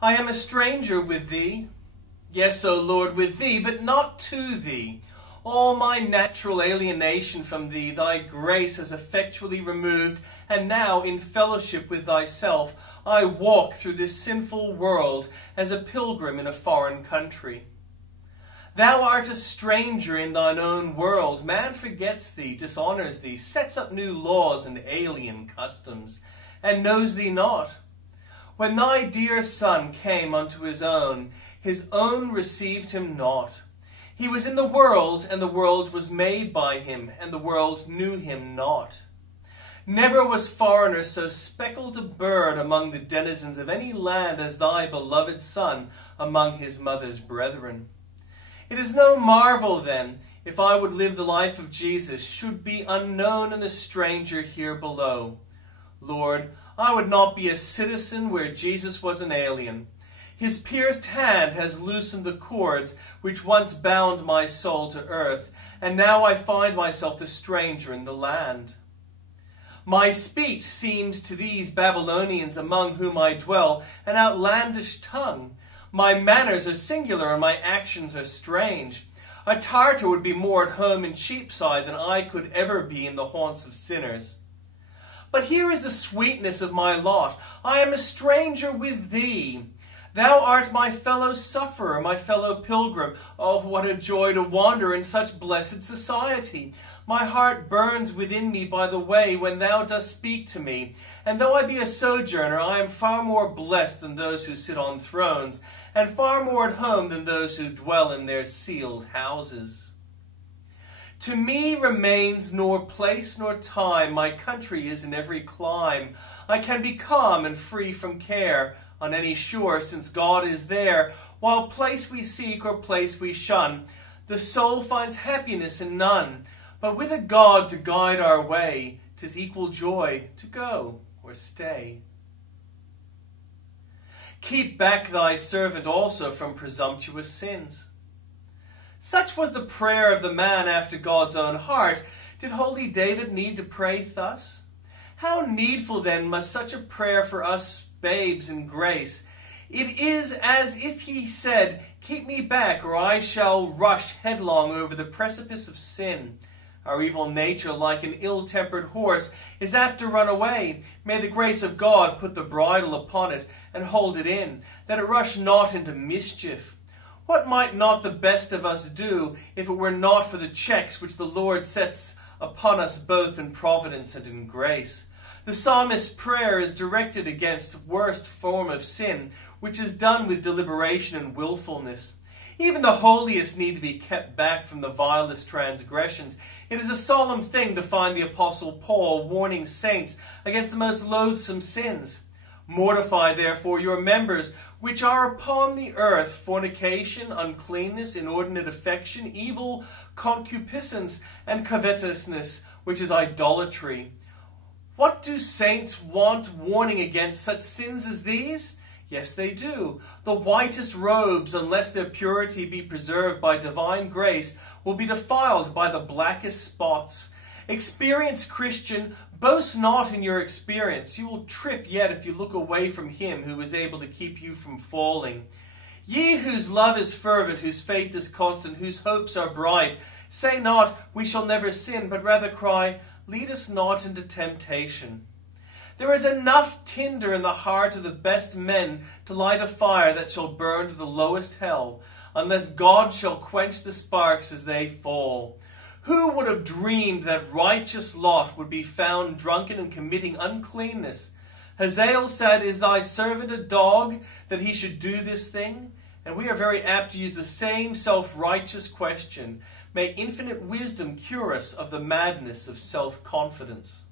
I am a stranger with thee. Yes, O Lord, with thee, but not to thee. All my natural alienation from thee, thy grace has effectually removed, and now, in fellowship with thyself, I walk through this sinful world as a pilgrim in a foreign country. Thou art a stranger in thine own world. Man forgets thee, dishonors thee, sets up new laws and alien customs, and knows thee not. When thy dear Son came unto his own received him not. He was in the world, and the world was made by him, and the world knew him not. Never was foreigner so speckled a bird among the denizens of any land as thy beloved Son among his mother's brethren. It is no marvel, then, if I would live the life of Jesus, should be unknown and a stranger here below. Lord, I would not be a citizen where Jesus was an alien. His pierced hand has loosened the cords which once bound my soul to earth, and now I find myself a stranger in the land. My speech seems to these Babylonians among whom I dwell an outlandish tongue. My manners are singular and my actions are strange. A Tartar would be more at home in Cheapside than I could ever be in the haunts of sinners. But here is the sweetness of my lot. I am a stranger with thee. Thou art my fellow sufferer, my fellow pilgrim. Oh, what a joy to wander in such blessed society! My heart burns within me by the way when thou dost speak to me. And though I be a sojourner, I am far more blessed than those who sit on thrones, and far more at home than those who dwell in their sealed houses. To me remains nor place nor time, my country is in every clime. I can be calm and free from care on any shore, since God is there. While place we seek or place we shun, the soul finds happiness in none. But with a God to guide our way, 'tis equal joy to go or stay. Keep back thy servant also from presumptuous sins. Such was the prayer of the man after God's own heart. Did holy David need to pray thus? How needful then must such a prayer for us babes in grace. It is as if he said, keep me back, or I shall rush headlong over the precipice of sin. Our evil nature, like an ill-tempered horse, is apt to run away. May the grace of God put the bridle upon it, and hold it in, that it rush not into mischief. What might not the best of us do, if it were not for the checks which the Lord sets upon us both in providence and in grace? The psalmist's prayer is directed against the worst form of sin, which is done with deliberation and willfulness. Even the holiest need to be kept back from the vilest transgressions. It is a solemn thing to find the Apostle Paul warning saints against the most loathsome sins. Mortify therefore your members which are upon the earth, fornication, uncleanness, inordinate affection, evil concupiscence, and covetousness, which is idolatry. What do saints want warning against such sins as these? Yes, they do. The whitest robes, unless their purity be preserved by divine grace, will be defiled by the blackest spots. Experienced Christian, boast not in your experience. You will trip yet if you look away from him who is able to keep you from falling. Ye whose love is fervent, whose faith is constant, whose hopes are bright, say not, we shall never sin, but rather cry, lead us not into temptation. There is enough tinder in the heart of the best men to light a fire that shall burn to the lowest hell, unless God shall quench the sparks as they fall. Who would have dreamed that righteous Lot would be found drunken and committing uncleanness? Hazael said, is thy servant a dog that he should do this thing? And we are very apt to use the same self-righteous question. May infinite wisdom cure us of the madness of self-confidence.